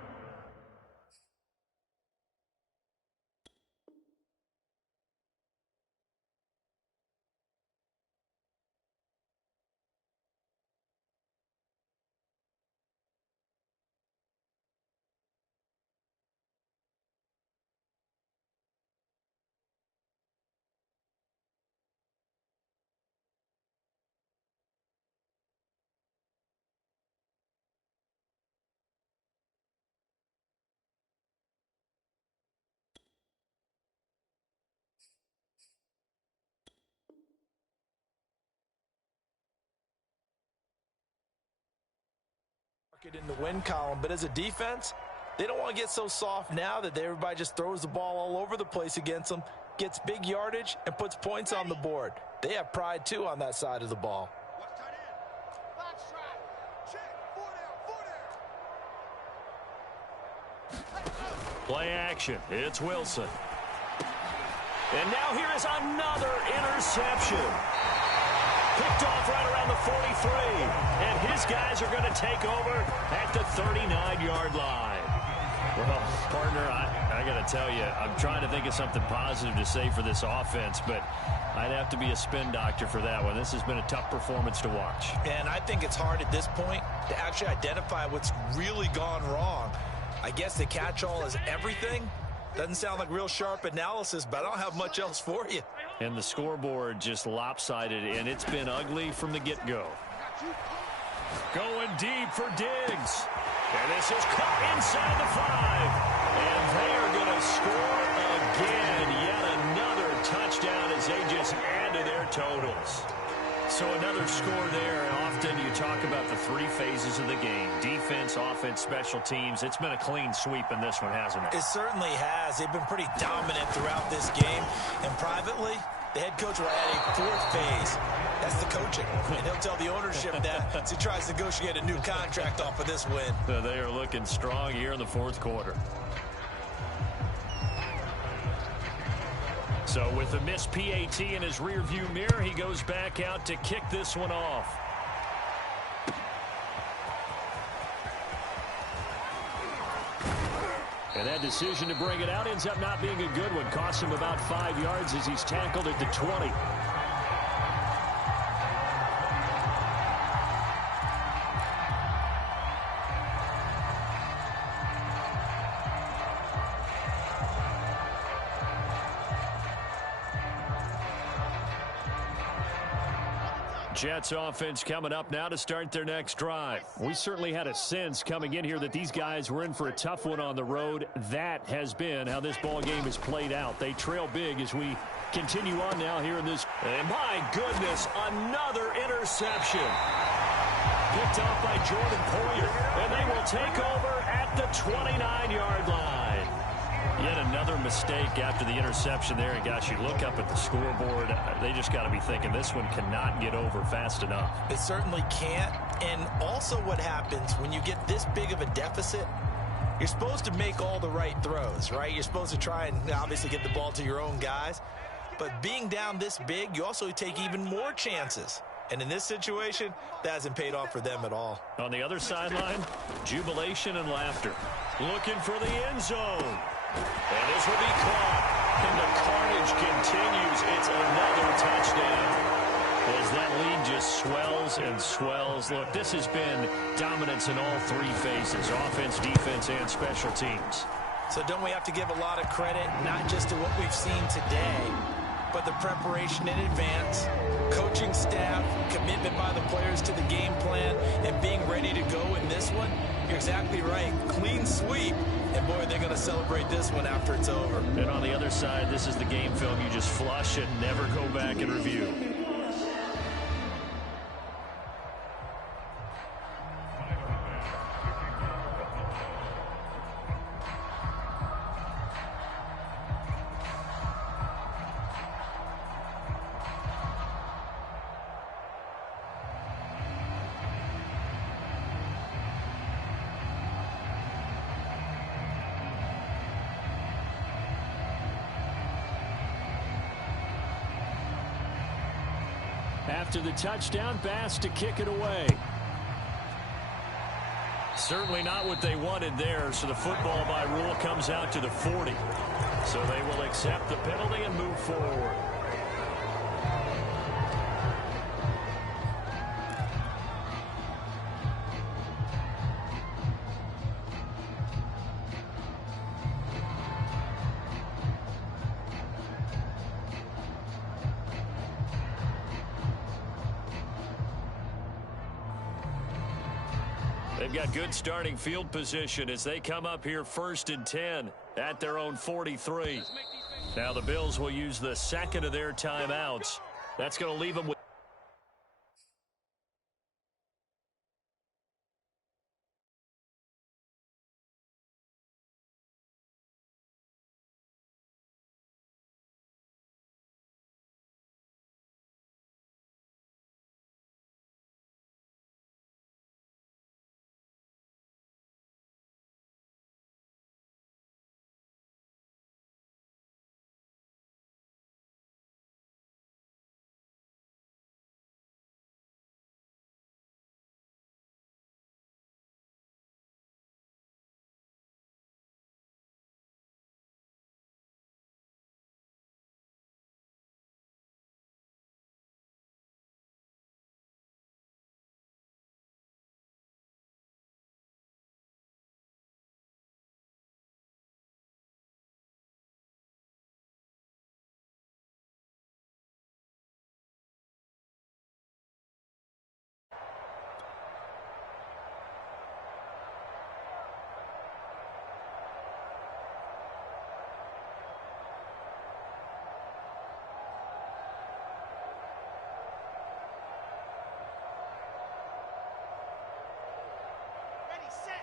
It in the win column, but as a defense, they don't want to get so soft now that everybody just throws the ball all over the place against them, gets big yardage, and puts points on the board. They have pride, too, on that side of the ball. Play action. It's Wilson. And now here is another interception. Picked off right around the 43. And his guys are going to take over at the 39-yard line. Well, partner, I got to tell you, I'm trying to think of something positive to say for this offense, but I'd have to be a spin doctor for that one. This has been a tough performance to watch. And I think it's hard at this point to actually identify what's really gone wrong. I guess the catch-all is everything. Doesn't sound like real sharp analysis, but I don't have much else for you. And the scoreboard just lopsided, and it's been ugly from the get-go. Going deep for Diggs. And this is caught inside the 5. And they are going to score again. Yet another touchdown as they just add to their totals. So another score there, and often you talk about the three phases of the game. Defense, offense, special teams. It's been a clean sweep in this one, hasn't it? It certainly has. They've been pretty dominant throughout this game. And privately, the head coach will add a fourth phase. That's the coaching. And he'll tell the ownership that as he tries to negotiate a new contract off of this win. So they are looking strong here in the fourth quarter. So with a missed PAT in his rearview mirror, he goes back out to kick this one off. And that decision to bring it out ends up not being a good one. Costs him about 5 yards as he's tackled at the 20. Jets offense coming up now to start their next drive. We certainly had a sense coming in here that these guys were in for a tough one on the road. That has been how this ball game has played out. They trail big as we continue on now here in this. And my goodness, another interception. Picked off by Jordan Poyer. And they will take over at the 29-yard line. Yet another mistake after the interception there. And, gosh, you look up at the scoreboard, they just got to be thinking this one cannot get over fast enough. It certainly can't. And also what happens when you get this big of a deficit, you're supposed to make all the right throws, right? You're supposed to try and obviously get the ball to your own guys. But being down this big, you also take even more chances. And in this situation, that hasn't paid off for them at all. On the other sideline, jubilation and laughter. Looking for the end zone. And this will be caught. And the carnage continues. It's another touchdown. As that lead just swells and swells. Look, this has been dominance in all three phases. Offense, defense, and special teams. So don't we have to give a lot of credit, not just to what we've seen today, but the preparation in advance, coaching staff, commitment by the players to the game plan, and being ready to go in this one? You're exactly right. Clean sweep. And, boy, they're going to celebrate this one after it's over. And on the other side, this is the game film you just flush and never go back and review. After the touchdown, Bass to kick it away. Certainly not what they wanted there, so the football by rule comes out to the 40. So they will accept the penalty and move forward. They've got good starting field position as they come up here 1st and 10 at their own 43. Now the Bills will use the second of their timeouts. That's going to leave them with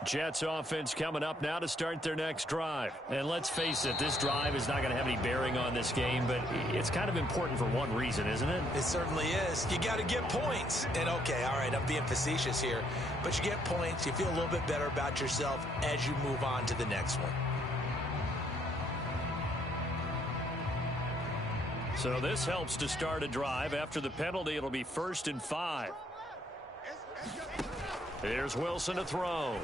Jets offense coming up now to start their next drive. And let's face it, this drive is not going to have any bearing on this game, but it's kind of important for one reason, isn't it? It certainly is. You got to get points. And okay, all right, I'm being facetious here, but you get points, you feel a little bit better about yourself as you move on to the next one. So this helps to start a drive. After the penalty, it'll be 1st and 5. Here's Wilson to throw.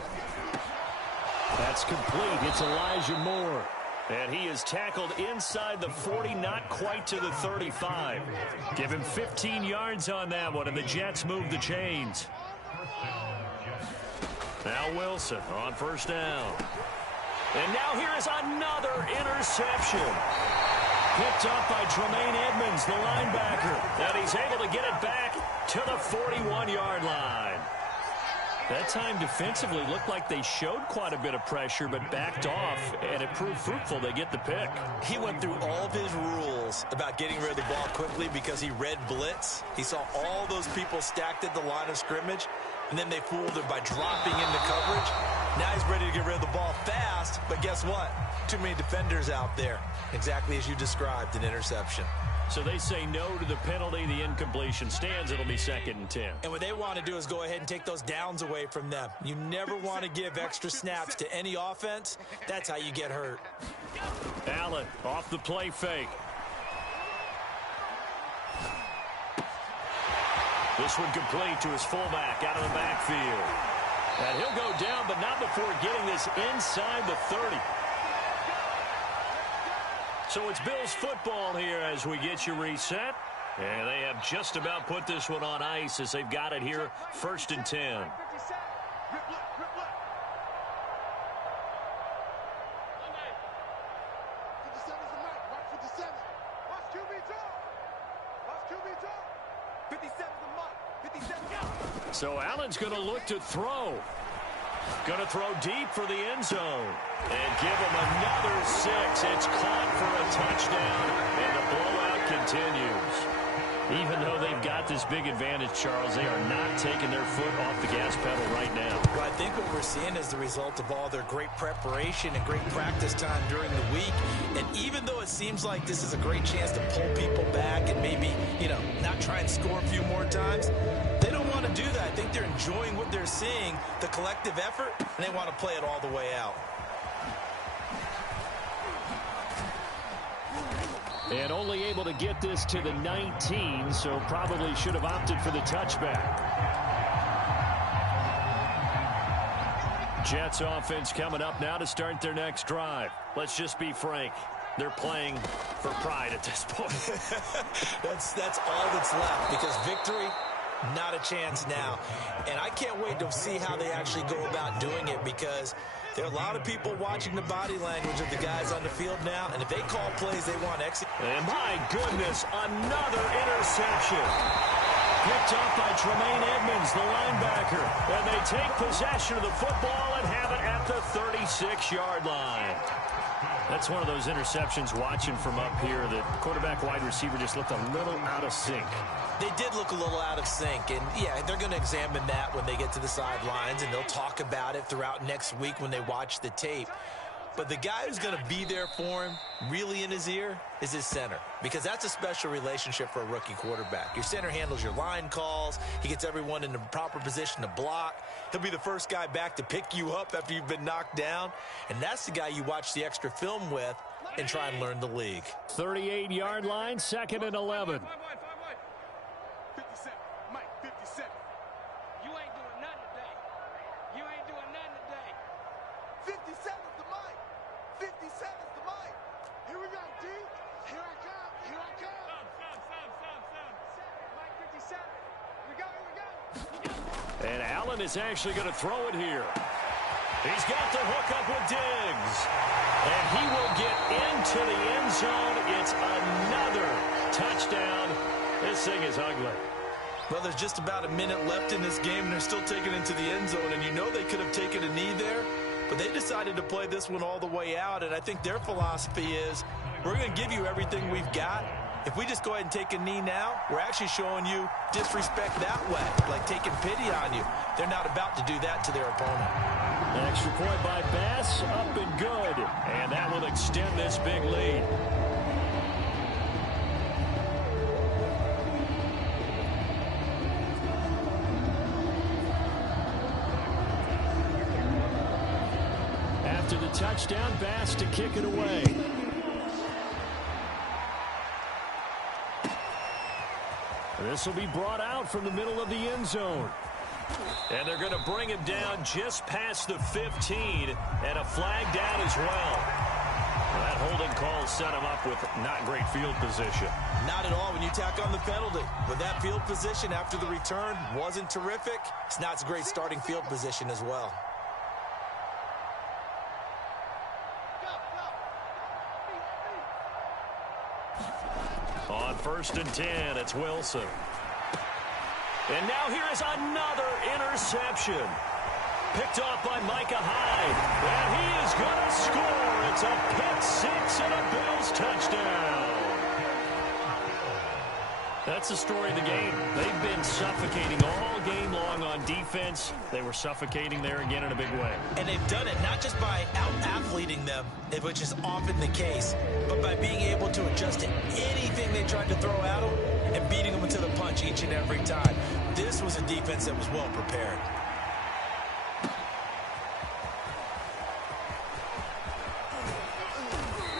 That's complete. It's Elijah Moore. And he is tackled inside the 40, not quite to the 35. Give him 15 yards on that one, and the Jets move the chains. Now Wilson on 1st down. And now here is another interception. Picked up by Tremaine Edmonds, the linebacker. And he's able to get it back to the 41-yard line. That time defensively looked like they showed quite a bit of pressure but backed off, and it proved fruitful. They get the pick. He went through all of his rules about getting rid of the ball quickly because he read blitz. He saw all those people stacked at the line of scrimmage, and then they fooled him by dropping into coverage. Now he's ready to get rid of the ball fast, but guess what? Too many defenders out there. Exactly as you described, an interception. So they say no to the penalty. The incompletion stands. It'll be 2nd and 10. And what they want to do is go ahead and take those downs away from them. You never want to give extra snaps to any offense. That's how you get hurt. Allen off the play fake. This one complete to his fullback out of the backfield. And he'll go down, but not before getting this inside the 30. So it's Bills football here as we get you reset. And they have just about put this one on ice as they've got it here 1st and 10. So Allen's going to look to throw. Going to throw deep for the end zone. And give him another 6. It's caught for a touchdown. And the blowout continues. Even though they've got this big advantage, Charles, they are not taking their foot off the gas pedal right now. Well, I think what we're seeing is the result of all their great preparation and great practice time during the week. And even though it seems like this is a great chance to pull people back and maybe, not try and score a few more times, they don't want to do that. I think they're enjoying what they're seeing, the collective effort, and they want to play it all the way out. And only able to get this to the 19, so probably should have opted for the touchback. Jets offense coming up now to start their next drive. Let's just be frank. They're playing for pride at this point. That's all that's left, because victory, not a chance now. And I can't wait to see how they actually go about doing it, because there are a lot of people watching the body language of the guys on the field now, and if they call plays they want to execute. And my goodness, another interception. Picked up by Tremaine Edmonds, the linebacker. And they take possession of the football and have it at the 36-yard line. That's one of those interceptions watching from up here. The quarterback wide receiver just looked a little out of sync. They did look a little out of sync, and yeah, they're going to examine that when they get to the sidelines, and they'll talk about it throughout next week when they watch the tape. But the guy who's going to be there for him, really in his ear, is his center, because that's a special relationship for a rookie quarterback. Your center handles your line calls. He gets everyone in the proper position to block. He'll be the first guy back to pick you up after you've been knocked down, and that's the guy you watch the extra film with and try and learn the league. 38-yard line, 2nd and 11. 57. Mike, 57. You ain't doing nothing today. You ain't doing nothing today. 57's the mic. 57's the mic. Here we go, D. Here I come. Here I come. Stop. Mike 57. Here we go. And Allen is actually going to throw it here. He's got the hook up with Diggs. And he will get into the end zone. It's another touchdown. This thing is ugly. Well, there's just about a minute left in this game, and they're still taking it into the end zone. And you know they could have taken a knee there, but they decided to play this one all the way out. And I think their philosophy is, we're going to give you everything we've got. If we just go ahead and take a knee now, we're actually showing you disrespect that way, like taking pity on you. They're not about to do that to their opponent. An extra point by Bass, up and good. And that will extend this big lead. After the touchdown, Bass to kick it away. This will be brought out from the middle of the end zone. And they're going to bring him down just past the 15, and a flag down as well. That holding call set him up with not great field position. Not at all when you tack on the penalty. But that field position after the return wasn't terrific. It's not a great starting field position as well. On 1st and 10, it's Wilson. And now here is another interception. Picked off by Micah Hyde. And he is going to score. It's a pick six and a Bills touchdown. That's the story of the game. They've been suffocating all game long on defense. They were suffocating there again in a big way. And they've done it not just by out-athleting them, which is often the case, but by being able to adjust to anything they tried to throw at them and beating them to the punch each and every time. This was a defense that was well prepared.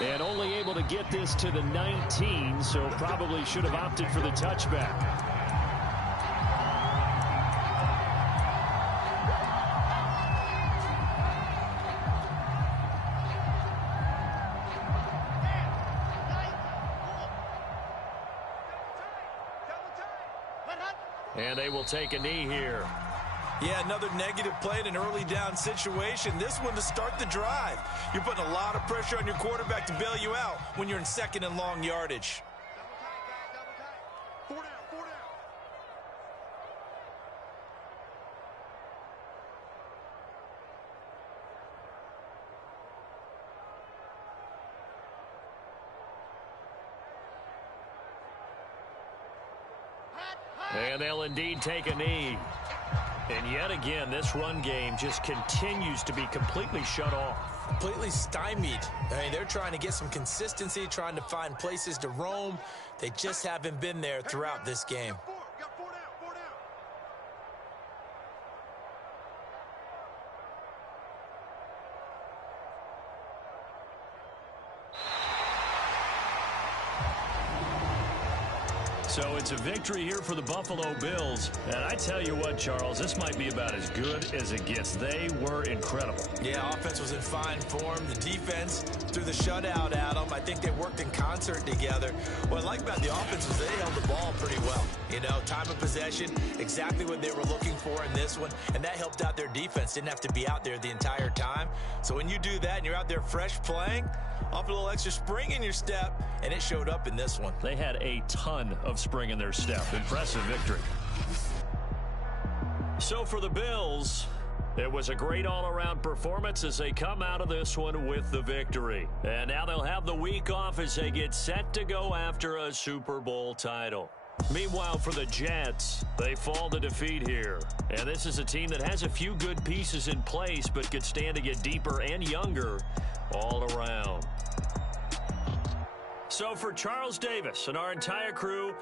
And only able to get this to the 19, so probably should have opted for the touchback. And they will take a knee here. Yeah, another negative play in an early down situation. This one to start the drive. You're putting a lot of pressure on your quarterback to bail you out when you're in 2nd and long yardage. Double tight, guys, double tight. 4 down, 4 down. And they'll indeed take a knee. And yet again, this run game just continues to be completely shut off. Completely stymied. I mean, they're trying to get some consistency, trying to find places to roam. They just haven't been there throughout this game. Got 4 down, 4 down. So it's a victory here for the Buffalo Bills. And I tell you what, Charles, this might be about as good as it gets. They were incredible. Yeah, offense was in fine form. The defense threw the shutout at them. I think they worked in concert together. What I like about the offense was they held the ball pretty well. You know, time of possession, exactly what they were looking for in this one. And that helped out their defense. Didn't have to be out there the entire time. So when you do that and you're out there fresh playing, off a little extra spring in your step, and it showed up in this one. They had a ton of spring in their step. Impressive victory. So for the Bills, it was a great all-around performance as they come out of this one with the victory. And now they'll have the week off as they get set to go after a Super Bowl title. Meanwhile, for the Jets, they fall to defeat here. And this is a team that has a few good pieces in place, but could stand to get deeper and younger all around. So for Charles Davis and our entire crew,